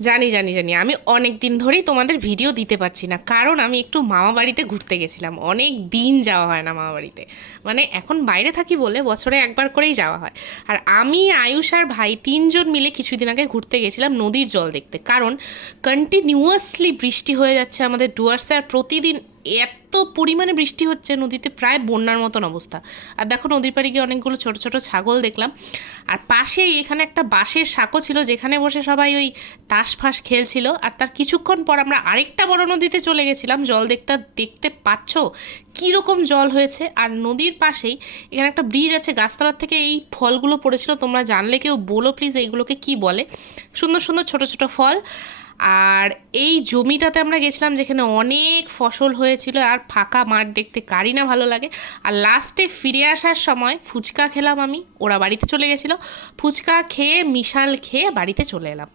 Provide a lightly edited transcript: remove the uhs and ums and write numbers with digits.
জানি জানি জানি, আমি অনেক দিন ধরেই তোমাদের ভিডিও দিতে পারছি না, কারণ আমি একটু মামা বাড়িতে ঘুরতে গেছিলাম। অনেক দিন যাওয়া হয় না মামা বাড়িতে, মানে এখন বাইরে থাকি বলে বছরে একবার করেই যাওয়া হয়। আর আমি, আয়ুষ আর ভাই তিনজন মিলে কিছুদিন আগে ঘুরতে গেছিলাম নদীর জল দেখতে, কারণ কন্টিনিউয়াসলি বৃষ্টি হয়ে যাচ্ছে আমাদের ডুয়ার্সে, আর প্রতিদিন এত পরিমাণে বৃষ্টি হচ্ছে নদীতে প্রায় বন্যার মতন অবস্থা। আর দেখো নদীর পাড়ে গিয়ে অনেকগুলো ছোট ছোট ছাগল দেখলাম। আর পাশেই এখানে একটা বাঁশের সাঁকো ছিল, যেখানে বসে সবাই ওই তাস ফাঁস খেলছিল। আর তার কিছুক্ষণ পর আমরা আরেকটা বড় নদীতে চলে গেছিলাম জল দেখতে। দেখতে পাচ্ছ কীরকম জল হয়েছে। আর নদীর পাশেই এখানে একটা ব্রিজ আছে, গাছতলার থেকে এই ফলগুলো পড়েছিল, তোমরা জানলে কেউ বলো প্লিজ এইগুলোকে কি বলে। সুন্দর সুন্দর ছোট ছোট ফল। আর এই জমিটাতে আমরা গেছিলাম যেখানে অনেক ফসল হয়েছিল, আর ফাঁকা মাঠ দেখতে কারই না ভালো লাগে। আর লাস্টে ফিরে আসার সময় ফুচকা খেলাম আমি, ওরা বাড়িতে চলে গেছিলো, ফুচকা খেয়ে মিশাল খেয়ে বাড়িতে চলে এলাম।